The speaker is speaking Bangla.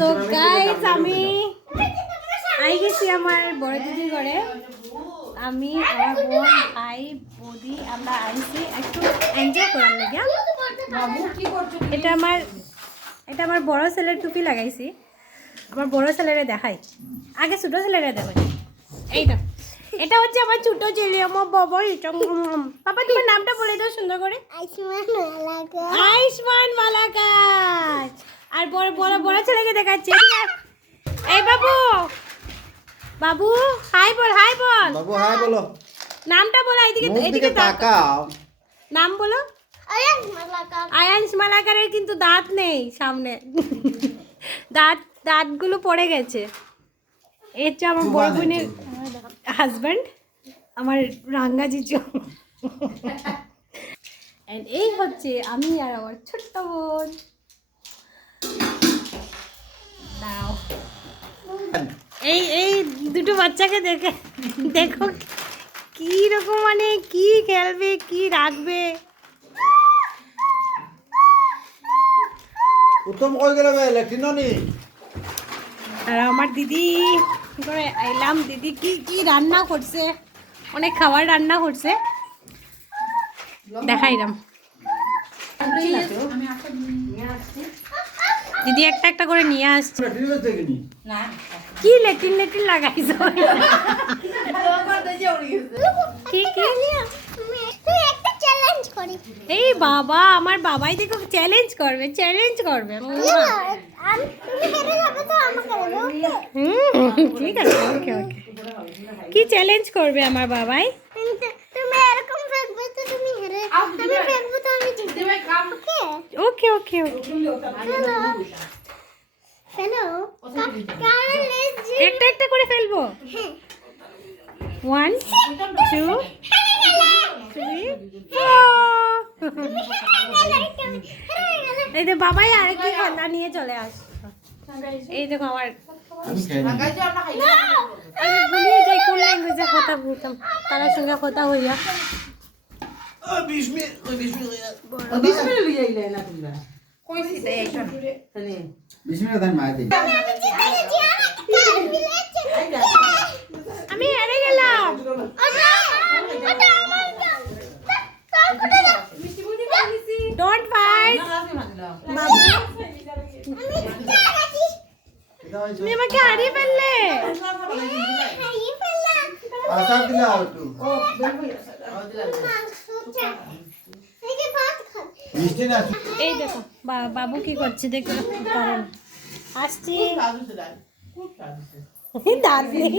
সো গাইস আমি আই গেছি আমার বড় দিদির ঘরে। আমি আমার বোন ভাই বৌদি আমরা আইছি একটু এনজয় করার লাগে। এটা আমার বড় ছেলের টুপি লাগাইছি। আমার বড় ছেলেরে দেখাই, আগে ছোট ছেলেরে দেখাই। এইটা এটা হচ্ছে আমার ছোট ছেলে, আমার বাবা। এটা বাবা তোমার নামটা বলে দাও সুন্দর করে। আয়ুষ্মান মালাকার। আর বড় বড় বড় ছেলেকে দেখাচ্ছি। এই বাবু, বাবু হাই বল, হাই বল। বাবু হাই বলো। নামটা বলো, এদিকে তাকাও। নাম বলো। আয়াংশ মালাকারের কিন্তু দাঁত নেই সামনে, দাঁতগুলো পড়ে গেছে। এটা আমার বড় বোনের হাজব্যান্ড, আমার রাঙ্গা জিজু। এই হচ্ছে আমি আর আমার ছোট্ট বোন। দাও এই দুটো বাচ্চাকে দেখো কি রকম, মানে কি খেলবে কি রাখবে। উত্তম কই গেল বে লেটিননি? আর আমার দিদি করে আইলাম। দিদি কি কি রান্না করছে, অনেক খাবার রান্না করছে, দেখাইলাম। দিদি একটা একটা করে নিয়ে আসছে। কি লেটিন লাগাইছো? এই বাবা, আমার বাবাই দেখো চ্যালেঞ্জ করবে। ঠিক আছে, ওকে ওকে। কি চ্যালেঞ্জ করবে আমার বাবাই? ওকে ওকে ওকে, একটা একটা করে ফেলবো। 1 2 3 4। এই যে বাবাই আর কি খানা নিয়ে চলে আসছে। এই দেখো আমার আমি ভুলিয়ে যাই কোন ল্যাঙ্গুয়েজে কথা বলতাম, তার সঙ্গে কথা হইয়া। আমি হেরে গেলাম। Don't fight. তুমি আমাকে হারিয়ে ফেললে। এই দেখো বাবু কি করছে, দেখো কারণ আসছি দাঁত নেই।